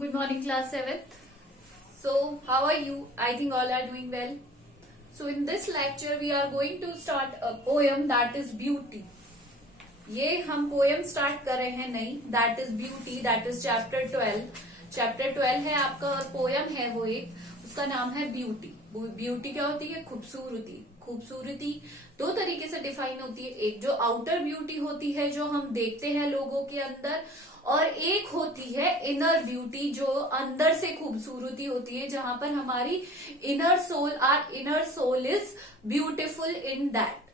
Good morning, class 7th. So, how are you? I think all are doing well. So, in this lecture, we are going to start a poem that is beauty. ये हम poem start कर रहे हैं नई, that is beauty, that is chapter 12. Chapter 12 है आपका और poem है वो एक, उसका नाम है ब्यूटी. ब्यूटी क्या होती है? खूबसूरती. खूबसूरती दो तरीके से डिफाइन होती है. एक जो आउटर ब्यूटी होती है जो हम देखते हैं लोगों के अंदर, और एक होती है इनर ब्यूटी जो अंदर से खूबसूरती होती है, जहां पर हमारी inner soul, our inner soul is beautiful in that.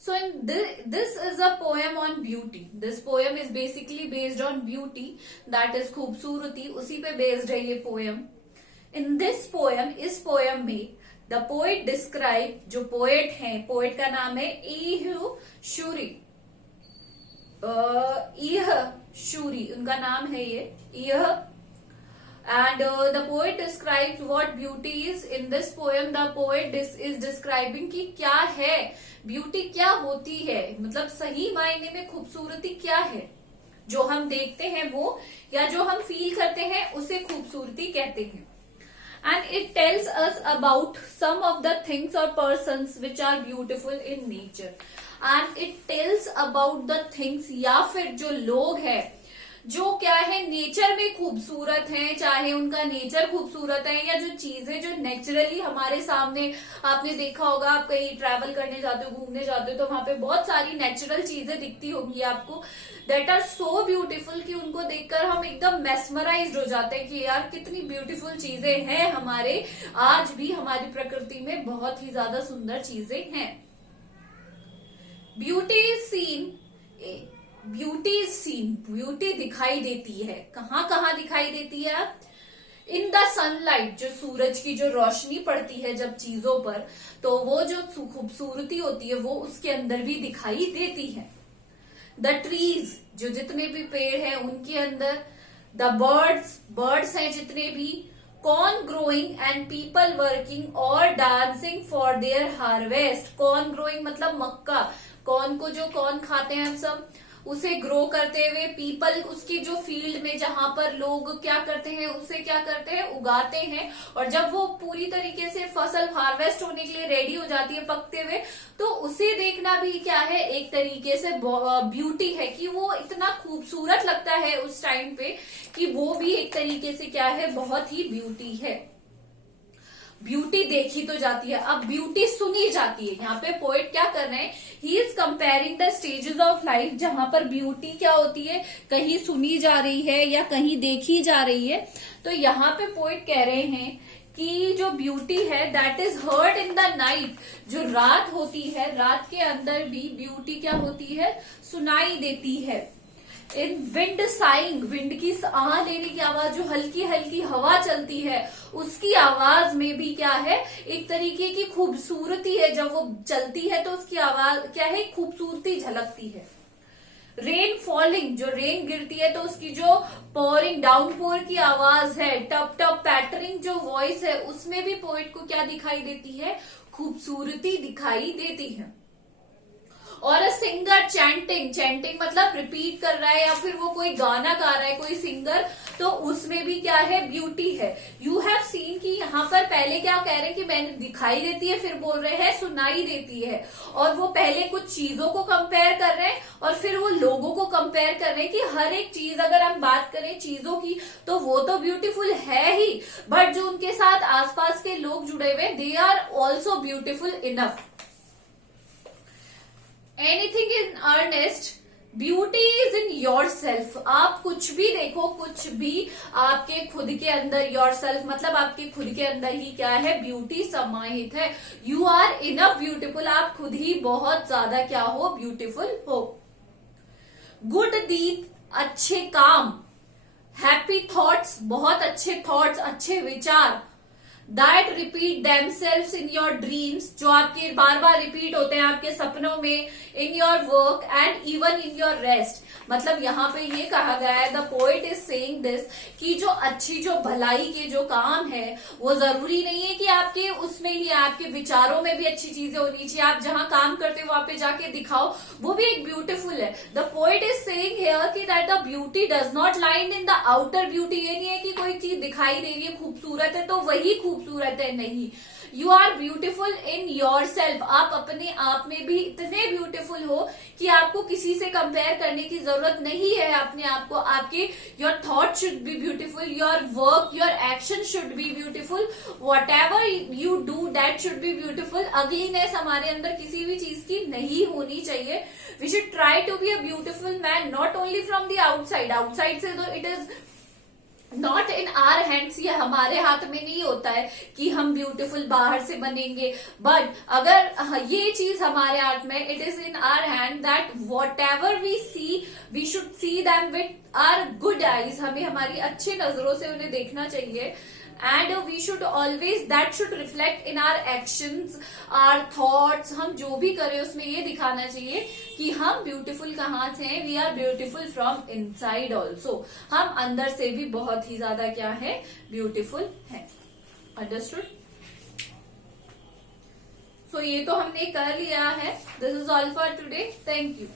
So this is a poem on beauty. This poem is basically based on beauty, that is खूबसूरती, उसी पे based है ये poem. In this poem, इस poem में the poet describe, जो poet हैं, poet का नाम है ईह शूरी. ईह शूरी उनका नाम है ये, ईह. And the poet describes what beauty is. In this poem, the poet is describing कि क्या है ब्यूटी, क्या होती है, मतलब सही मायने में खूबसूरती क्या है. जो हम देखते हैं वो, या जो हम फील करते हैं उसे खूबसूरती कहते हैं. And it tells us about some of the things or persons which are beautiful in nature. And it tells about the things, या फिर जो लोग हैं जो क्या है नेचर में खूबसूरत हैं, चाहे उनका नेचर खूबसूरत है, या जो चीजें जो नेचुरली हमारे सामने, आपने देखा होगा, आप कहीं ट्रैवल करने जाते हो, घूमने जाते हो, तो वहां पे बहुत सारी नेचुरल चीजें दिखती होंगी आपको, दैट आर सो ब्यूटीफुल कि उनको देखकर हम एकदम मेस्मराइज्ड हो जाते हैं कि यार कितनी ब्यूटीफुल चीजें हैं हमारे, आज भी हमारी प्रकृति में बहुत ही ज्यादा सुंदर चीजें हैं. Beauty is seen, beauty is seen, beauty दिखाई देती है. कहाँ दिखाई देती है? इन द सनलाइट, जो सूरज की जो रोशनी पड़ती है जब चीजों पर, तो वो जो खूबसूरती होती है वो उसके अंदर भी दिखाई देती है. द ट्रीज, जो जितने भी पेड़ हैं उनके अंदर. द बर्ड्स हैं जितने भी. Corn growing and people working और dancing for their harvest. Corn growing मतलब मक्का, कॉर्न को जो कॉर्न खाते हैं हम सब, उसे ग्रो करते हुए, पीपल उसकी जो फील्ड में जहां पर लोग क्या करते हैं, उसे क्या करते हैं, उगाते हैं, और जब वो पूरी तरीके से फसल हार्वेस्ट होने के लिए रेडी हो जाती है पकते हुए, तो उसे देखना भी क्या है, एक तरीके से ब्यूटी है कि वो इतना खूबसूरत लगता है उस टाइम पे कि वो भी एक तरीके से क्या है, बहुत ही ब्यूटी है. ब्यूटी देखी तो जाती है, अब ब्यूटी सुनी जाती है. यहाँ पे पोएट क्या कर रहे हैं, he is comparing the stages of life, जहां पर ब्यूटी क्या होती है, कहीं सुनी जा रही है या कहीं देखी जा रही है. तो यहाँ पे पोएट कह रहे हैं कि जो ब्यूटी है that is heard in the night, जो रात होती है, रात के अंदर भी ब्यूटी क्या होती है, सुनाई देती है. इन विंड साइंग, विंड की आह लेने की आवाज, जो हल्की हल्की हवा चलती है उसकी आवाज में भी क्या है, एक तरीके की खूबसूरती है. जब वो चलती है तो उसकी आवाज क्या है, खूबसूरती झलकती है. रेन फॉलिंग, जो रेन गिरती है तो उसकी जो पोरिंग, डाउनपोर की आवाज है, टप टप पैटरिंग जो वॉइस है, उसमें भी पोएट को क्या दिखाई देती है, खूबसूरती दिखाई देती है. और अ सिंगर चैंटिंग, चैंटिंग मतलब रिपीट कर रहा है या फिर वो कोई गाना गा रहा है कोई सिंगर, तो उसमें भी क्या है, ब्यूटी है. यू हैव सीन कि यहाँ पर पहले क्या कह रहे हैं कि मैंने दिखाई देती है, फिर बोल रहे हैं सुनाई देती है, और वो पहले कुछ चीजों को कंपेयर कर रहे हैं और फिर वो लोगों को कंपेयर कर रहे हैं कि हर एक चीज, अगर हम बात करें चीजों की, तो वो तो ब्यूटीफुल है ही, बट जो उनके साथ आसपास के लोग जुड़े हुए, they are also beautiful enough. Anything in earnest, beauty is in yourself. आप कुछ भी देखो, कुछ भी आपके खुद के अंदर, योर सेल्फ मतलब आपके खुद के अंदर ही क्या है, ब्यूटी समाहित है. यू आर इनफ ब्यूटीफुल, आप खुद ही बहुत ज्यादा क्या हो, ब्यूटीफुल हो. गुड डीड, अच्छे काम. हैप्पी थॉट्स, बहुत अच्छे थॉट्स, अच्छे विचार. That repeat themselves in your dreams, जो आपके बार बार रिपीट होते हैं आपके सपनों में, in your work and even in your rest. मतलब यहाँ पे ये कहा गया है, the poet is saying this, कि जो अच्छी जो भलाई के जो काम है वो जरूरी नहीं है कि आपके उसमें ही, आपके विचारों में भी अच्छी चीजें होनी चाहिए। आप जहां काम करते हो वहां पे जाके दिखाओ, वो भी एक ब्यूटीफुल है। The poet is saying here कि that the beauty does not line in the outer beauty. ये नहीं है कि कोई चीज दिखाई दे रही है खूबसूरत है तो वही खूबसूरत है, नहीं। You are beautiful in yourself. आप अपने आप में भी इतने ब्यूटिफुल हो कि आपको किसी से कंपेयर करने की जरूरत नहीं है अपने आप को। आपके your thought should be beautiful, your work, your action should be beautiful, whatever you do that should be beautiful. Ugliness हमारे अंदर किसी भी चीज की नहीं होनी चाहिए। We should try to be a beautiful man, not only from the outside. Outside से तो it is not in our hands, ये हमारे हाथ में नहीं होता है कि हम ब्यूटीफुल बाहर से बनेंगे, बट अगर ये चीज हमारे हाथ में, it is in our hand that whatever we see, we should see them with our good eyes. हमें हमारी अच्छी नजरों से उन्हें देखना चाहिए। And we should always, that should reflect in our actions, our thoughts. हम जो भी करें उसमें ये दिखाना चाहिए कि हम ब्यूटीफुल कहाँ से हैं, we are beautiful from inside also. हम अंदर से भी बहुत ही ज्यादा क्या है, ब्यूटीफुल है। अंडरस्टूड? सो ये तो हमने कर लिया है। This is all for today. Thank you.